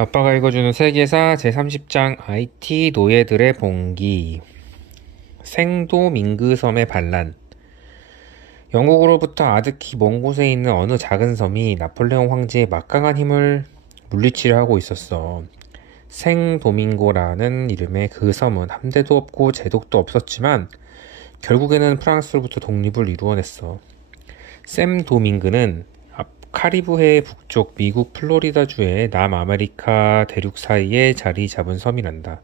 아빠가 읽어주는 세계사 제30장 IT 노예들의 봉기. 생도 밍그섬의 반란. 영국으로부터 아득히 먼 곳에 있는 어느 작은 섬이 나폴레옹 황제의 막강한 힘을 물리치려 하고 있었어. 생도밍고라는 이름의 그 섬은 함대도 없고 제독도 없었지만 결국에는 프랑스로부터 독립을 이루어냈어. 샘 도밍그는 카리브해 북쪽 미국 플로리다주의 남아메리카 대륙 사이에 자리 잡은 섬이란다.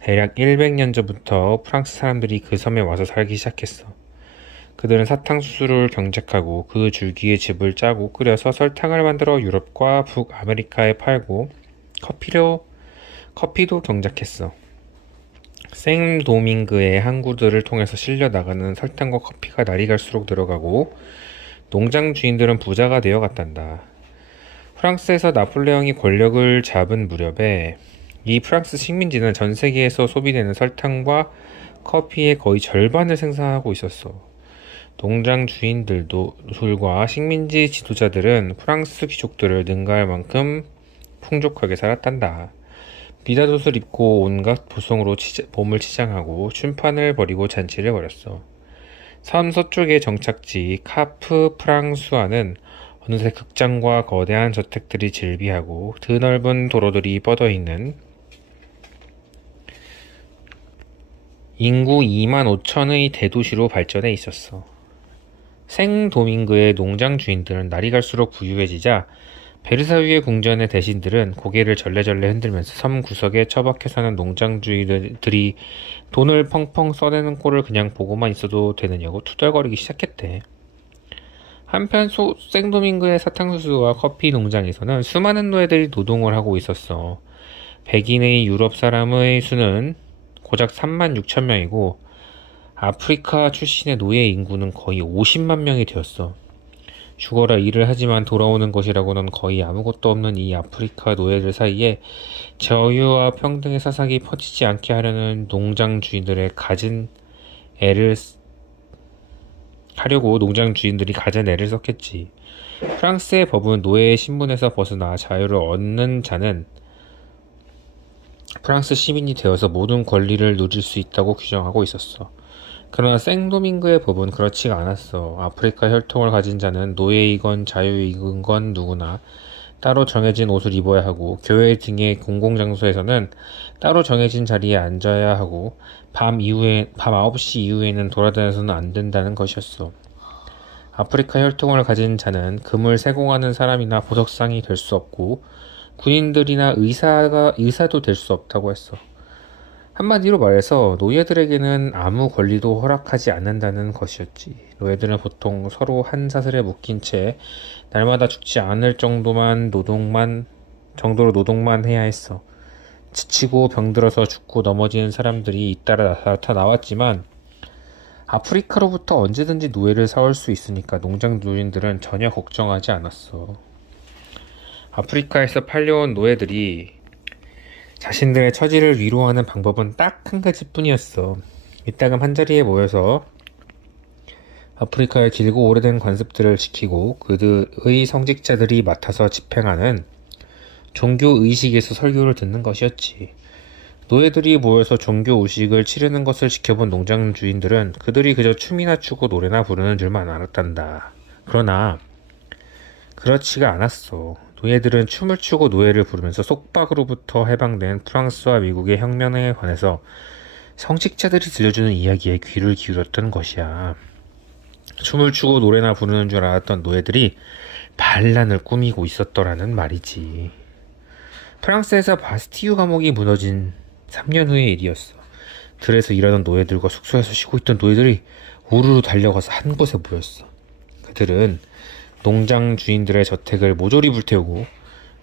대략 100년 전부터 프랑스 사람들이 그 섬에 와서 살기 시작했어. 그들은 사탕수수를 경작하고 그 줄기에 즙을 짜고 끓여서 설탕을 만들어 유럽과 북아메리카에 팔고 커피도 경작했어. 생도밍그의 항구들을 통해서 실려 나가는 설탕과 커피가 날이 갈수록 늘어가고 농장 주인들은 부자가 되어갔단다. 프랑스에서 나폴레옹이 권력을 잡은 무렵에 이 프랑스 식민지는 전 세계에서 소비되는 설탕과 커피의 거의 절반을 생산하고 있었어. 농장 주인들과 식민지 지도자들은 프랑스 귀족들을 능가할 만큼 풍족하게 살았단다. 비단옷을 입고 온갖 보송으로 몸을 치장하고 춤판을 벌이고 잔치를 벌였어. 섬 서쪽의 정착지 카프 프랑수아는 어느새 극장과 거대한 저택들이 즐비하고 드넓은 도로들이 뻗어있는 인구 2만 5천의 대도시로 발전해 있었어. 생도밍그의 농장 주인들은 날이 갈수록 부유해지자 베르사유의 궁전의 대신들은 고개를 절레절레 흔들면서 섬 구석에 처박혀 사는 농장 주인들이 돈을 펑펑 써내는 꼴을 그냥 보고만 있어도 되느냐고 투덜거리기 시작했대. 한편 생도밍그의 사탕수수와 커피 농장에서는 수많은 노예들이 노동을 하고 있었어. 백인의 유럽 사람의 수는 고작 3만 6천 명이고 아프리카 출신의 노예 인구는 거의 50만 명이 되었어. 죽어라 일을 하지만 돌아오는 것이라고는 거의 아무것도 없는 이 아프리카 노예들 사이에 자유와 평등의 사상이 퍼지지 않게 하려는 농장 주인들이 갖은 애를 썼겠지. 프랑스의 법은 노예의 신분에서 벗어나 자유를 얻는 자는 프랑스 시민이 되어서 모든 권리를 누릴 수 있다고 규정하고 있었어. 그러나 생도밍그의 법은 그렇지가 않았어. 아프리카 혈통을 가진 자는 노예이건 자유이건 누구나 따로 정해진 옷을 입어야 하고 교회 등의 공공장소에서는 따로 정해진 자리에 앉아야 하고 밤 9시 이후에는 돌아다녀서는 안 된다는 것이었어. 아프리카 혈통을 가진 자는 금을 세공하는 사람이나 보석상이 될 수 없고 군인들이나 의사도 될 수 없다고 했어. 한마디로 말해서 노예들에게는 아무 권리도 허락하지 않는다는 것이었지. 노예들은 보통 서로 한 사슬에 묶인 채 날마다 죽지 않을 정도로 노동만 해야 했어. 지치고 병들어서 죽고 넘어지는 사람들이 잇따라 나타나왔지만 아프리카로부터 언제든지 노예를 사올 수 있으니까 농장 주인들은 전혀 걱정하지 않았어. 아프리카에서 팔려온 노예들이 자신들의 처지를 위로하는 방법은 딱 한 가지뿐이었어. 이따금 한자리에 모여서 아프리카의 길고 오래된 관습들을 지키고 그들의 성직자들이 맡아서 집행하는 종교의식에서 설교를 듣는 것이었지. 노예들이 모여서 종교의식을 치르는 것을 지켜본 농장 주인들은 그들이 그저 춤이나 추고 노래나 부르는 줄만 알았단다. 그러나 그렇지가 않았어. 노예들은 춤을 추고 노예를 부르면서 속박으로부터 해방된 프랑스와 미국의 혁명에 관해서 성직자들이 들려주는 이야기에 귀를 기울였던 것이야. 춤을 추고 노래나 부르는 줄 알았던 노예들이 반란을 꾸미고 있었더라는 말이지. 프랑스에서 바스티유 감옥이 무너진 3년 후의 일이었어. 들에서 일하던 노예들과 숙소에서 쉬고 있던 노예들이 우르르 달려가서 한 곳에 모였어. 그들은 농장 주인들의 저택을 모조리 불태우고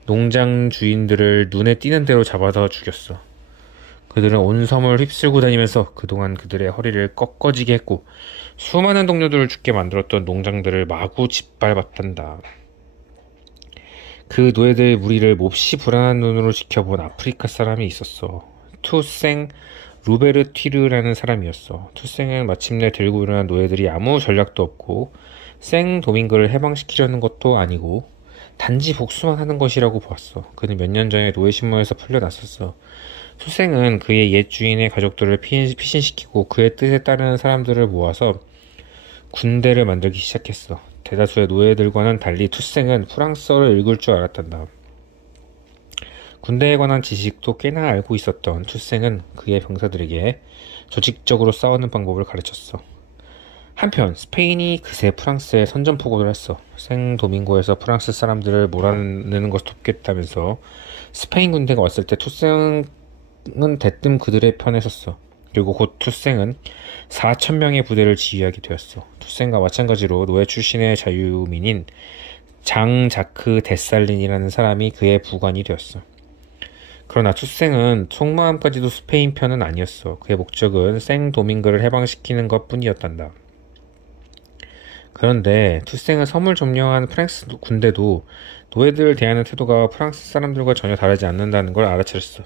농장 주인들을 눈에 띄는 대로 잡아다 죽였어. 그들은 온 섬을 휩쓸고 다니면서 그동안 그들의 허리를 꺾어지게 했고 수많은 동료들을 죽게 만들었던 농장들을 마구 짓밟았단다. 그 노예들의 무리를 몹시 불안한 눈으로 지켜본 아프리카 사람이 있었어. 투생 루베르티르라는 사람이었어. 투생은 마침내 들고 일어난 노예들이 아무 전략도 없고 생도밍그를 해방시키려는 것도 아니고 단지 복수만 하는 것이라고 보았어. 그는 몇 년 전에 노예신문에서 풀려났었어. 투생은 그의 옛 주인의 가족들을 피신시키고 그의 뜻에 따르는 사람들을 모아서 군대를 만들기 시작했어. 대다수의 노예들과는 달리 투생은 프랑스어를 읽을 줄 알았단다. 군대에 관한 지식도 꽤나 알고 있었던 투생은 그의 병사들에게 조직적으로 싸우는 방법을 가르쳤어. 한편 스페인이 그새 프랑스에 선전포고를 했어. 생도밍고에서 프랑스 사람들을 몰아내는 것을 돕겠다면서 스페인 군대가 왔을 때 투생은 대뜸 그들의 편에 섰어. 그리고 곧 투생은 4,000명의 부대를 지휘하게 되었어. 투생과 마찬가지로 노예 출신의 자유민인 장 자크 데살린이라는 사람이 그의 부관이 되었어. 그러나 투생은 속마음까지도 스페인 편은 아니었어. 그의 목적은 생도밍그를 해방시키는 것 뿐이었단다. 그런데 투생은 섬을 점령한 프랑스 군대도 노예들을 대하는 태도가 프랑스 사람들과 전혀 다르지 않는다는 걸 알아차렸어.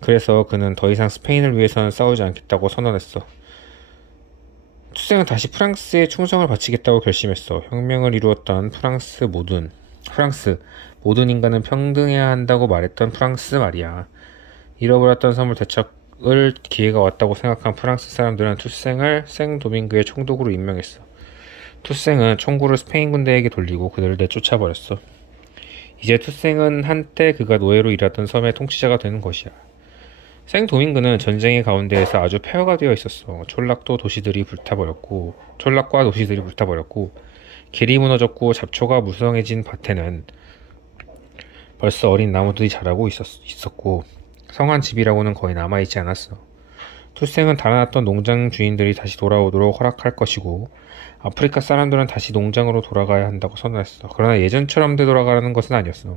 그래서 그는 더 이상 스페인을 위해서는 싸우지 않겠다고 선언했어. 투생은 다시 프랑스에 충성을 바치겠다고 결심했어. 혁명을 이루었던 프랑스 모든 인간은 평등해야 한다고 말했던 프랑스 말이야. 잃어버렸던 섬을 되찾을 기회가 왔다고 생각한 프랑스 사람들은 투생을 생도밍그의 총독으로 임명했어. 투생은 총구를 스페인 군대에게 돌리고 그들을 내쫓아버렸어. 이제 투생은 한때 그가 노예로 일하던 섬의 통치자가 되는 것이야. 생도밍그는 전쟁의 가운데에서 아주 폐허가 되어 있었어. 촌락과 도시들이 불타버렸고 길이 무너졌고 잡초가 무성해진 밭에는 벌써 어린 나무들이 자라고 있었고 성한 집이라고는 거의 남아있지 않았어. 투생은 달아났던 농장 주인들이 다시 돌아오도록 허락할 것이고 아프리카 사람들은 다시 농장으로 돌아가야 한다고 선언했어. 그러나 예전처럼 되돌아가는 것은 아니었어.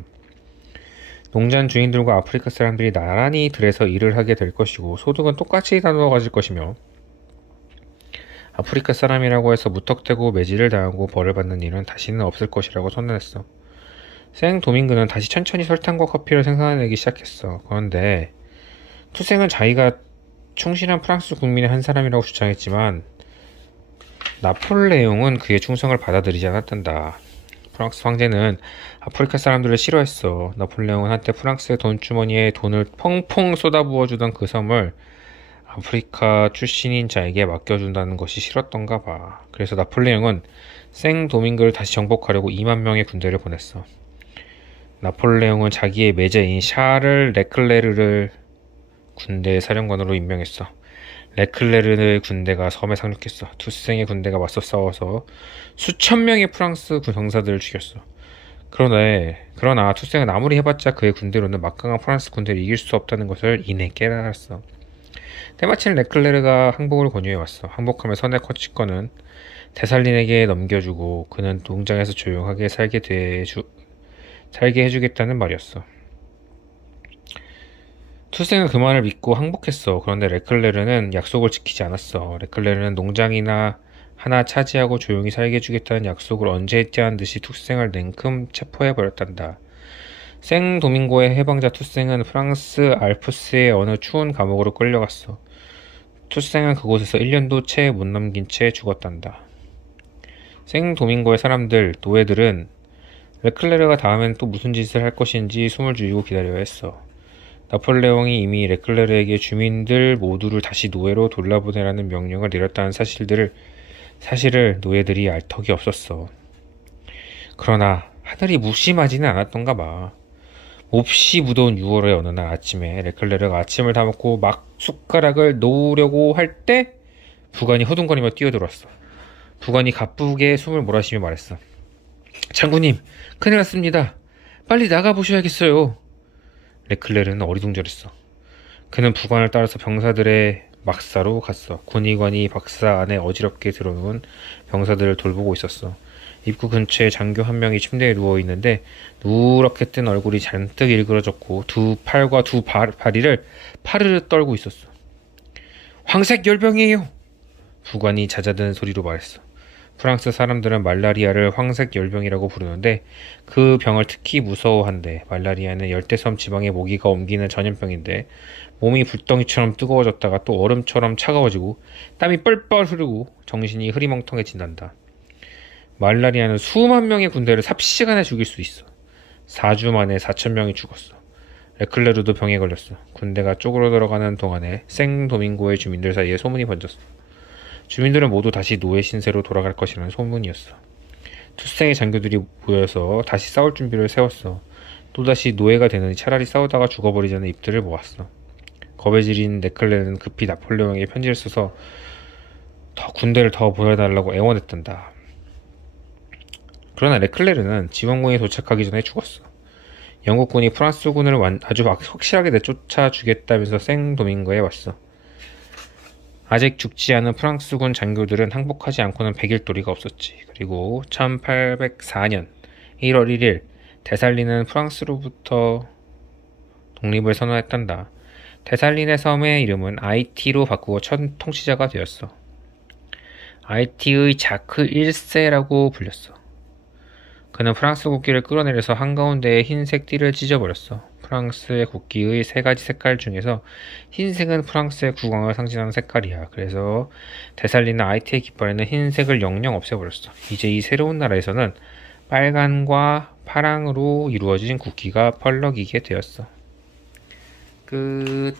농장 주인들과 아프리카 사람들이 나란히 들에서 일을 하게 될 것이고 소득은 똑같이 나누어가질 것이며 아프리카 사람이라고 해서 무턱대고 매질을 당하고 벌을 받는 일은 다시는 없을 것이라고 선언했어. 생도밍그는 다시 천천히 설탕과 커피를 생산해내기 시작했어. 그런데 투생은 자기가 충실한 프랑스 국민의 한 사람이라고 주장했지만 나폴레옹은 그의 충성을 받아들이지 않았단다. 프랑스 황제는 아프리카 사람들을 싫어했어. 나폴레옹은 한때 프랑스의 돈주머니에 돈을 펑펑 쏟아부어주던 그 섬을 아프리카 출신인 자에게 맡겨준다는 것이 싫었던가 봐. 그래서 나폴레옹은 생도밍그를 다시 정복하려고 2만 명의 군대를 보냈어. 나폴레옹은 자기의 매제인 샤를 레클레르를 군대 사령관으로 임명했어. 레클레르의 군대가 섬에 상륙했어. 투생의 군대가 맞서 싸워서 수천 명의 프랑스 병사들을 죽였어. 그러나 투생은 아무리 해봤자 그의 군대로는 막강한 프랑스 군대를 이길 수 없다는 것을 이내 깨달았어. 때마침 레클레르가 항복을 권유해왔어. 항복하면 선의 거치권은 데살린에게 넘겨주고 그는 농장에서 조용하게 살게 해주겠다는 말이었어. 투생은 그 말을 믿고 항복했어. 그런데 레클레르는 약속을 지키지 않았어. 레클레르는 농장이나 하나 차지하고 조용히 살게 해주겠다는 약속을 언제 했냐는 듯이 투생을 냉큼 체포해버렸단다. 생도밍고의 해방자 투생은 프랑스 알프스의 어느 추운 감옥으로 끌려갔어. 투생은 그곳에서 1년도 채 못 남긴 채 죽었단다. 생도밍고의 노예들은 레클레르가 다음엔 또 무슨 짓을 할 것인지 숨을 죽이고 기다려야 했어. 나폴레옹이 이미 레클레르에게 주민들 모두를 다시 노예로 돌려보내라는 명령을 내렸다는 사실을 노예들이 알 턱이 없었어. 그러나 하늘이 무심하지는 않았던가 봐. 몹시 무더운 6월의 어느 날 아침에 레클레르가 아침을 다 먹고 막 숟가락을 놓으려고 할 때 부관이 허둥거리며 뛰어들어왔어. 부관이 가쁘게 숨을 몰아쉬며 말했어. 장군님, 큰일 났습니다. 빨리 나가보셔야겠어요. 레클레르는 어리둥절했어. 그는 부관을 따라서 병사들의 막사로 갔어. 군의관이 박사 안에 어지럽게 들어놓은 병사들을 돌보고 있었어. 입구 근처에 장교 한 명이 침대에 누워있는데 누렇게 뜬 얼굴이 잔뜩 일그러졌고 두 팔과 두 다리를 파르르 떨고 있었어. 황색 열병이에요. 부관이 잦아든 소리로 말했어. 프랑스 사람들은 말라리아를 황색 열병이라고 부르는데 그 병을 특히 무서워한대. 말라리아는 열대섬 지방의 모기가 옮기는 전염병인데 몸이 불덩이처럼 뜨거워졌다가 또 얼음처럼 차가워지고 땀이 뻘뻘 흐르고 정신이 흐리멍텅해진단다. 말라리아는 수만 명의 군대를 삽시간에 죽일 수 있어. 4주 만에 4,000명이 죽었어. 레클레르도 병에 걸렸어. 군대가 쪼그러들어가는 동안에 생도밍고의 주민들 사이에 소문이 번졌어. 주민들은 모두 다시 노예 신세로 돌아갈 것이라는 소문이었어. 투생의 장교들이 모여서 다시 싸울 준비를 세웠어. 또다시 노예가 되느니 차라리 싸우다가 죽어버리자는 입들을 모았어. 겁에 질린 레클레르는 급히 나폴레옹에게 편지를 써서 군대를 더 보내달라고 애원했단다. 그러나 레클레르는 지원군이 도착하기 전에 죽었어. 영국군이 프랑스군을 아주 확실하게 내쫓아 주겠다면서 생도밍고에 왔어. 아직 죽지 않은 프랑스군 장교들은 항복하지 않고는 100일 도리가 없었지. 그리고 1804년 1월 1일 데살린은 프랑스로부터 독립을 선언했단다. 데살린의 섬의 이름은 아이티로 바꾸고 첫 통치자가 되었어. 아이티의 자크 1세라고 불렸어. 그는 프랑스 국기를 끌어내려서 한가운데에 흰색 띠를 찢어버렸어. 프랑스의 국기의 3가지 색깔 중에서 흰색은 프랑스의 국왕을 상징하는 색깔이야. 그래서 데살린은 아이티의 깃발에는 흰색을 영영 없애버렸어. 이제 이 새로운 나라에서는 빨간과 파랑으로 이루어진 국기가 펄럭이게 되었어. 끝.